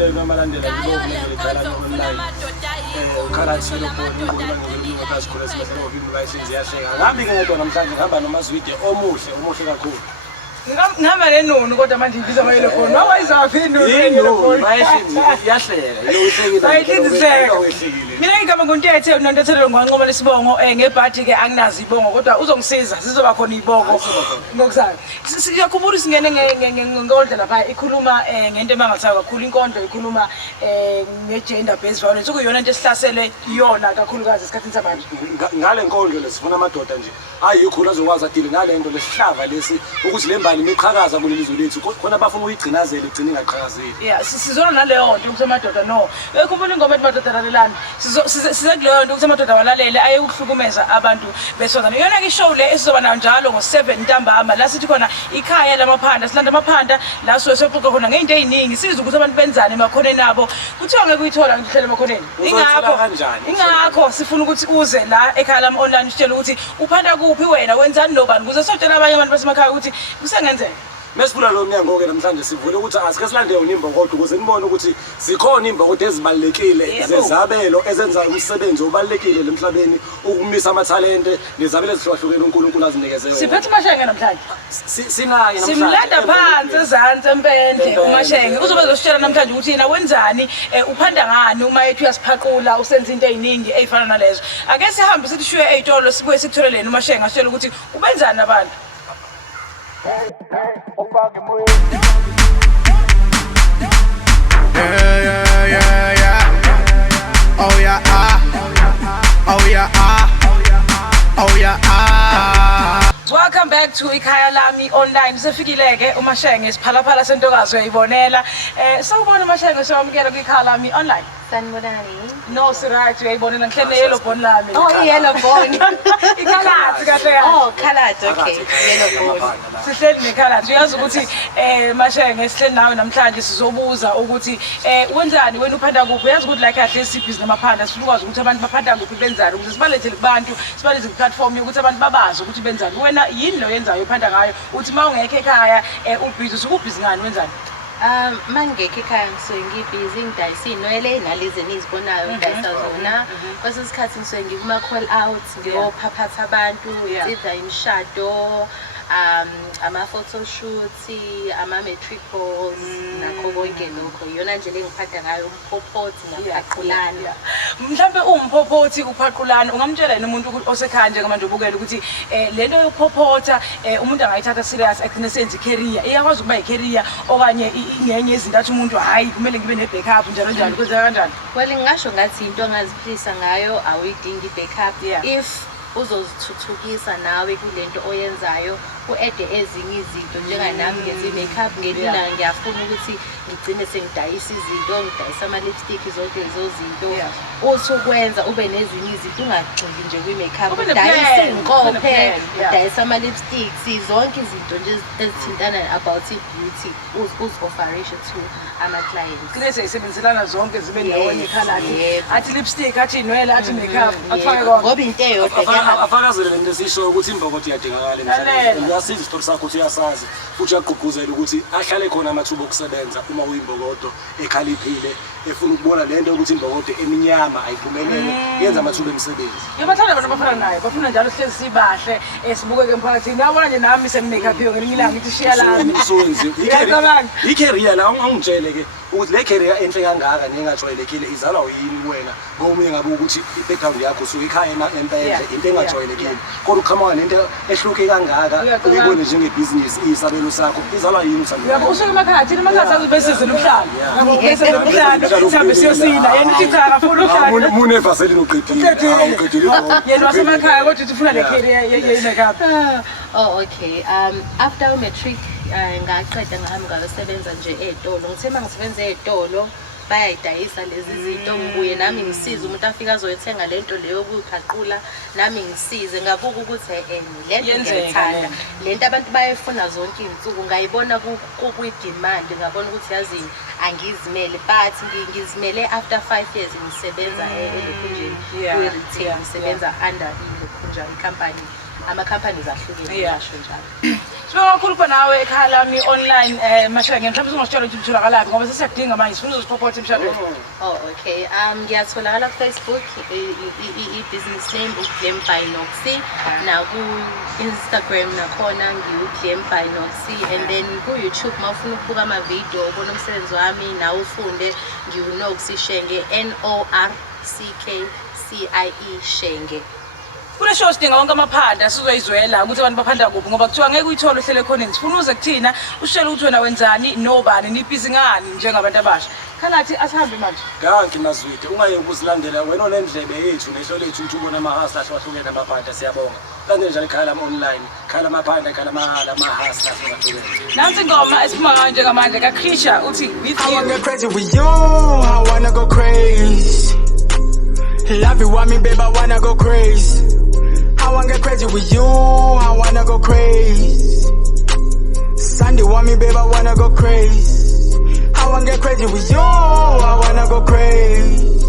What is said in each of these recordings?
ngibekele noma landela ngibekela online ukharansi lokho ngibona sikhona sibehlelo license yasheka ngambi ngedwa namhlanje ngihamba nomazwide omuhle kakhulu ngihamba nenono kodwa manje ngibiza amayelo khona mawayizaphi inono yahleka mina ngigama ngontethe nontethelelo ngwanqoba lesibongo ngebhadi ke anginazi ibongo kodwa uzongisiza sizoba khona ibongo ngokuzayo siyakhumbula singene ngenkondlo lapha ikhuluma ngento emangasayo kakhulu inkondlo ikhuluma ngegender based violence okuyona into esihlasele iyona kakhulukazi esikhathini samanje ngale nkondlo lesifuna amadoda nje ayikhulu azokwazi adile ngale nto lesihlava lesi ukuthi lembali imiqhakaza kulelizwe lethu khona bafuna uyigcinazela igcina ingaqhakazeli sizona naleyo nto ukuthi amadoda no ekhumbula ingoma ethi madoda lalelani size kuleyo nto ukuthi amadoda walalele aye ukuhlukumeza abantu besifazane iyona ke ishow le esizoba nayo njalo ngo7 ntambama la sithi khona ikhaya lamaphanda silanda amaphanda la sosoxoxa khona ngeinto eziningi siza ukuthi abantu benzane emakhoneni abo kuthiwa ngeke uyithola ngihlele emakhoneni ingakho sifuna ukuthi uze la ekhaya lami online usitshela ukuthi uphanda kuphi wena wenzani nobani ukuze sotshela abanye abantu basemakhaya ukuthi kusengenzeka mesifuna lo mnyango ke namhlanje sivule ukuthi asike silande unimbokodo ukuze nibone ukuthi zikhona imbokodo ezibalekile zezabelo ezenza umsebenzi obalekile emhlabeni ukumisa amathalente nezabelo ezihlukahlukene uNkulunkulu azinikeze siphethe umashenge namhlanje sinaye namhlanje simlanda phansi ezantsi empende umashenge uzobe uzositshela namhlanje ukuthi yena wenzani uphanda ngani uma ethi uyasiphaqula usenza into eziningi ezifana nalezo ake sihambe sithi shuye ezitolo sibuye sikutholeleni umashenge asitshela ukuthi ubenzani abantu Yeah. Oh yeah, oh yeah. Welcome back to Ikhaya Lami Online. Sifikileke umashenge siphalaphala sentokazi uyayibonela. Sawubona umashenge siwamukela kwiKhaya Lami Online. Sanibonani. No, right, uyayibonela ngihlele yellow bone lami. Oh, yellow bone. Ikhalathi kahle. Oh, khalathi, okay. Yellow bone. Sihleli nekhalathi. Uyazi ukuthi mashenge sihleli nawe namhlanje sizobuza ukuthi wenzani wena uphanda kuphi? Uyazi ukuthi la kahle sibhizi namaphanda sifuna ukwazi ukuthi abantu baphanda kuphi benzani ukuze sibalethele kubantu, sibalethele ku-platform yokuthi abantu babazi ukuthi benzani. Wena yini lo yenzayo uphanda ngayo? Uthi mawungekho ekhaya ubhizi usukubhizi ngani wenzani? Mangekho ekhaya ngisuke ngibhizi ngidayisa inwele nalezi nizibonayo ngidayisa zona kwesinye isikhathi ngisuke ngikuma-call out ngiyophaphatha abantu either imishado ama-photoshoot ama-matricals nakho konke lokho iyona ndlela engiphatha ngayo umphophoti naphaqulana mhlambe umphophoti uphaqulana ungamtshela yini umuntu osekhaya njengamanje ubukela ukuthi lento yokuphophotha umuntu angayithatha serious agcine senze career iyakwazi ukuba i-career okanye ingenye izinto athi umuntu hayi kumele ngibe ne-backup njalo njalo kwenzeka kanjani? Well ngingasho ngathi into ongaziphilisa ngayo awuyidingi i-backup if uzozithuthukisa nawe kulento oyenzayo u-ede ezinye izinto njenganami ngenza i-makeup ngelila ngiyafuna ukuthi ngigcine sengidayisa izinto ngidayisa ama-lipstick zonke lezo zinto uthi ukwenza ube nezinye izinto ungagxili nje kwi-makeup udayisa iy'nkophe udayisa ama-lipsticks zonke izinto nje ezithintana about i-beauty uzi-offerishe to ama-clients kule seyisebenziselana zonke zibe ndawonye ikhalathi athi lipstick athi inwele athi makeup afake konke ngoba into eyodwa afakazele lento esisho ukuthi imbokodo iyadingakala emhlabeni uyasiza isitori sakho ukuthi uyasazi futhi uyagqugquzela ukuthi ahlale khona amathuba okusebenza uma uyimbokodo ekhaliphile efuna ukubona lento ukuthi imbokodo eminyama ayiphumelele yenza amathuba emisebenzi yabathanda abantu abafana naye bafuna njalo sihlezi sibahle sibukeke emphakathini ngiyabona nje nami sengine-makeup yo ngelinye ilanga ngithi shiya lami i-career la ungitshele ke ukuthi le career enhle kangaka nengajwayelekile izalwa yini wena ngomunye ngabe ukuthi i-background yakho usuke ekhaya empendle into engajwayelekile kodwa uqhamuka nento ehluke kangaka uyibone njengebhizinisi iyisabelo sakho izalwa yini usuke emakhaya thina emakhaya sazibesizela ubuhlalo sihambe siyosina yena uthi cha akafuna uhlalo umuntu evaselini uqedile yena wasemakhaya kodwa uthi ufuna le career ye-makeup. Oh okay after matric ngaqeda ngahamba ngayosebenza nje ey'tolo ngithe uma ngisebenza ey'tolo bayayidayisa lezi zinto ngibuye nami ngisize umuntu afika azoyithenga lento leyo kuyiphaqula nami ngisize ngabuka ukuthi lento ngiyayithanda lento abantu bayayifuna zonke iy'nsuku ngayibona kuyidemand ngabona ukuthi yazini angizimele but ngizimele after 5 years ngisebenza elokhunjeni kwi-retail ngisebenza under ilokhunja i-company ama-companies ahlukene ngasho njalo Sibonga kakhulu kwa nawe ekhaya lami online mashenge mhlawumbe ungasitshela ukuthi utholakalapi ngoba sesiyadinga manje sifuna uzipropose emshadweni. Oh, okay. Ngiyatholakala ku-Facebook, i-business name uGlam by Noxy. Na ku-Instagram nakhona ngiyu-Glam by Noxy. And then ku-YouTube mawufuna ukubuka ama-video ubona umsebenzi wami nawe ufunde ngiyu-Noxy Shenge, NORCKCIE Shenge. Kule show sidinga wonke amaphanda sizoyizwela ukuthi abantu baphanda kuphi ngoba kuthiwa ngeke uyithole uhlele khona sifuna uze kuthina ushele ukuthi wena wenzani nobani nibhizi ngani njengabantu abasha khanathi asihambe manje Kanti Mazwide ungayeke ukusilandela wena onendlebe yethu nehlo lethu ukuthi ubone amahasla ahlukahlukene amaphanda siyabonga landela njalo ekhaya lami online khala amaphanda khala amahasla ahlukahlukene nansi ingoma esiphuma ngayo njengamanje kaKrisha uthi with I wanna you go crazy with you. I wanna go crazy. Love you, want me, babe. I wanna go crazy. I wanna get crazy with you. I wanna go crazy. Sunday, want me, babe. I wanna go crazy. I wanna get crazy with you. I wanna go crazy.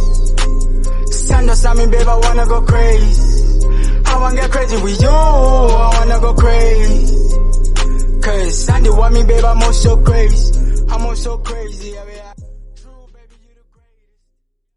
Sunday, Sammy, babe. I wanna go crazy. I wanna get crazy with you. I wanna go crazy. Cause Sunday, want me, babe. I'm also crazy. I'm also crazy. Yeah, yeah.